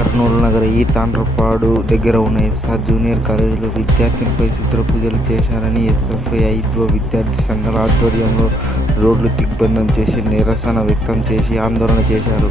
కర్నూలు నగర ఈ తాండ్రపాడు దగ్గర ఉన్న ఎస్ఆర్ జూనియర్ కాలేజీలో విద్యార్థినిపై చిత్రపూజలు చేశారని ఎస్ఎఫ్ఐ, ఐద్వ విద్యార్థి సంఘాల ఆధ్వర్యంలో రోడ్లు దిగ్బంధం చేసి నిరసన వ్యక్తం చేసి ఆందోళన చేశారు.